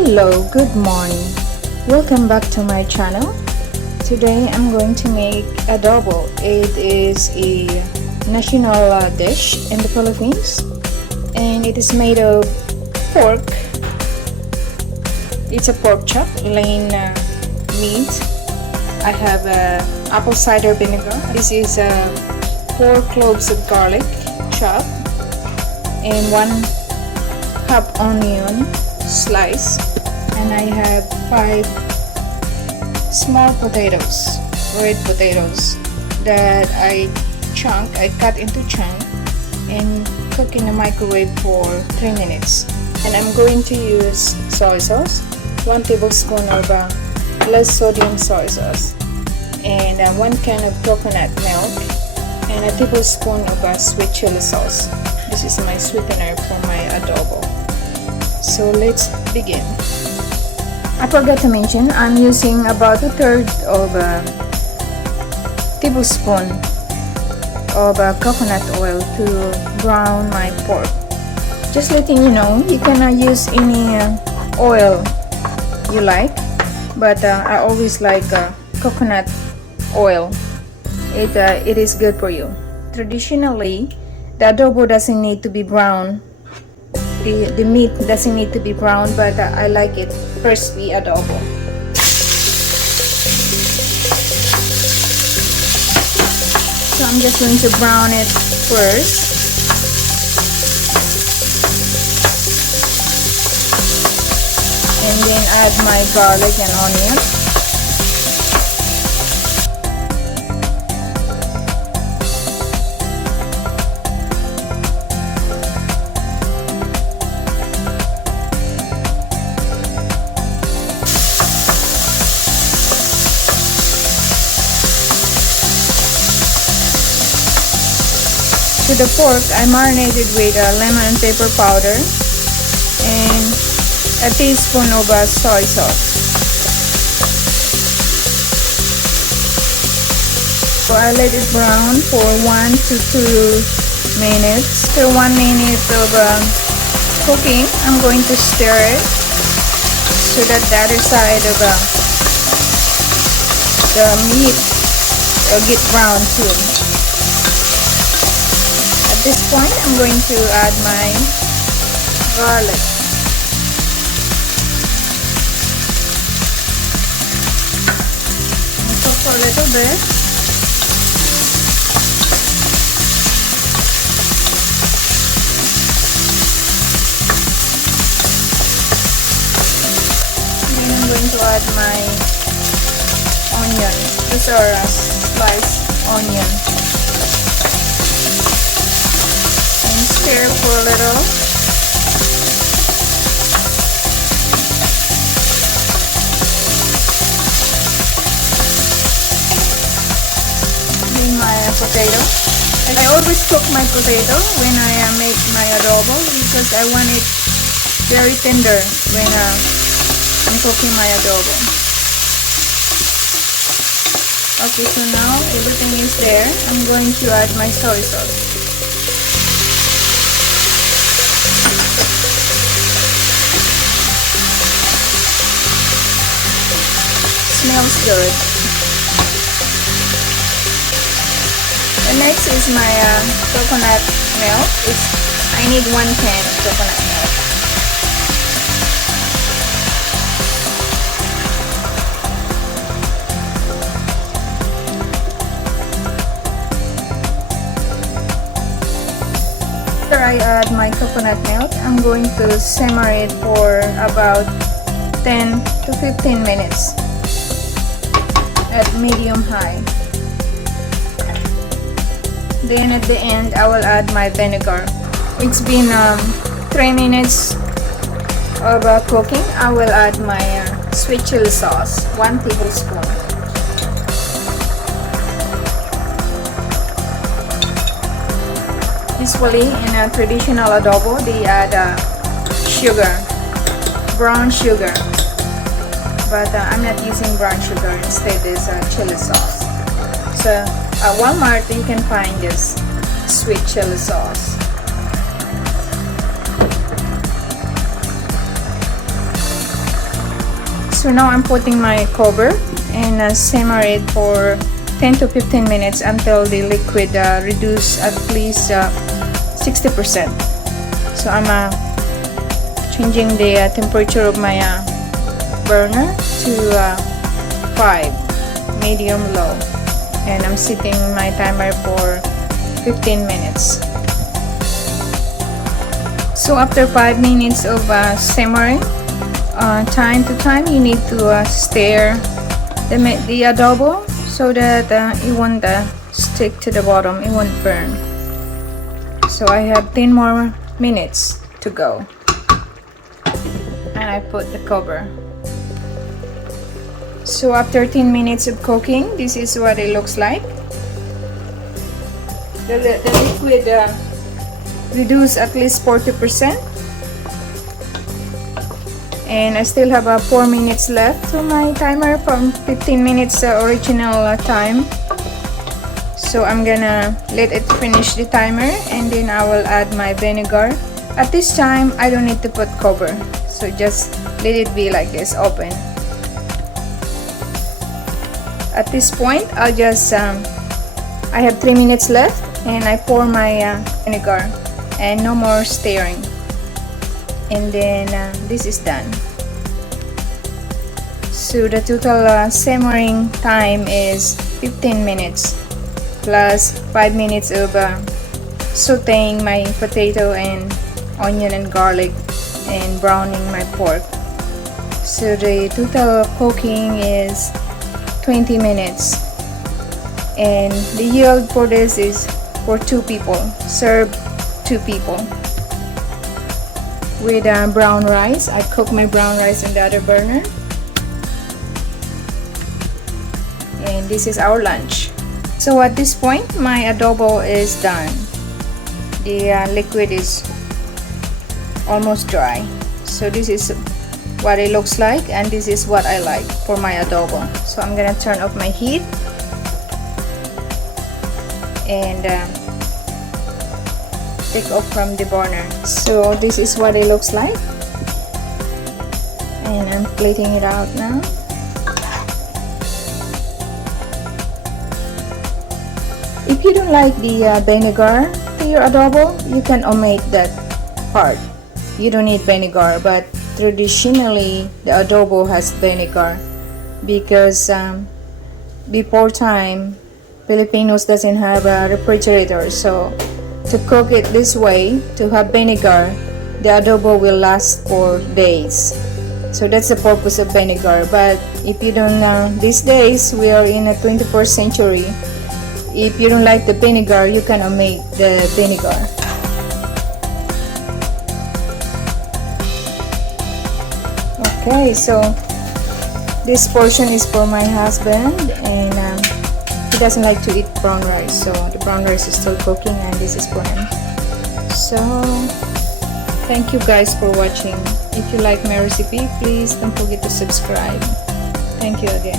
Hello, good morning. Welcome back to my channel. Today I'm going to make adobo. It is a national dish in the Philippines, and it is made of pork. It's a pork chop, lean meat. I have apple cider vinegar. This is 4 cloves of garlic chopped, and 1/2 onion slice, and I have 5 small potatoes, red potatoes, that I cut into chunk and cook in the microwave for 3 minutes. And I'm going to use soy sauce, 1 tablespoon of less sodium soy sauce, and 1 can of coconut milk, and a tablespoon of sweet chili sauce. This is my sweetener for my adobo. So let's begin. I forgot to mention, I'm using about 1/3 of a tablespoon of coconut oil to brown my pork. Just letting you know, you can use any oil you like, but I always like coconut oil. It is good for you. Traditionally, the adobo doesn't need to be brown. The meat doesn't need to be brown, but I like it crispy adobo. So I'm just going to brown it first. And then add my garlic and onion. To the pork, I marinated with lemon and pepper powder and a teaspoon of soy sauce. So I let it brown for 1 to 2 minutes. After 1 minute of cooking, I'm going to stir it so that the other side of the meat will get brown too. At this point, I'm going to add my garlic. Cook for a little bit. Then I'm going to add my onion. These are sliced onion. Stir for a little. Then my potato. I always cook my potato when I make my adobo because I want it very tender when I'm cooking my adobo. Okay, so now everything is there. I'm going to add my soy sauce. Smells good. The next is my coconut milk. I need 1 can of coconut milk. After I add my coconut milk, I'm going to simmer it for about 10 to 15 minutes. At medium high. Then at the end, I will add my vinegar. It's been 3 minutes of cooking. I will add my sweet chili sauce, 1 tablespoon. Usually in a traditional adobo, they add sugar, brown sugar. But I'm not using brown sugar. Instead is chili sauce. So at Walmart you can find this sweet chili sauce. So now I'm putting my cover and simmer it for 10 to 15 minutes until the liquid reduce at least 60%. So I'm changing the temperature of my burner to 5, medium low, and I'm setting my timer for 15 minutes. So after 5 minutes of simmering, time to time you need to stir the adobo so that it won't stick to the bottom, it won't burn. So I have 10 more minutes to go, and I put the cover. So after 10 minutes of cooking, this is what it looks like. The liquid reduced at least 40%, and I still have 4 minutes left to my timer from 15 minutes original time. So I'm gonna let it finish the timer, and then I will add my vinegar. At this time I don't need to put cover, so just let it be like this, open. At this point I'll just I have 3 minutes left, and I pour my vinegar and no more stirring, and then this is done. So the total simmering time is 15 minutes plus 5 minutes of sauteing my potato and onion and garlic and browning my pork. So the total cooking is 20 minutes, and the yield for this is for 2 people. Serve 2 people with brown rice. I cook my brown rice in the other burner, and this is our lunch. So at this point my adobo is done. The liquid is almost dry. So this is what it looks like, and this is what I like for my adobo. So I'm gonna turn off my heat and take off from the burner. So this is what it looks like, and I'm plating it out now. If you don't like the vinegar to your adobo, you can omit that part. You don't need vinegar, but traditionally the adobo has vinegar because before time Filipinos doesn't have a refrigerator, so to cook it this way, to have vinegar, the adobo will last for days. So that's the purpose of vinegar. But if you don't, these days we are in a 21st century, if you don't like the vinegar, you can omit the vinegar. Okay, so this portion is for my husband, and he doesn't like to eat brown rice, so the brown rice is still cooking, and this is for him. So thank you guys for watching. If you like my recipe, please don't forget to subscribe. Thank you again.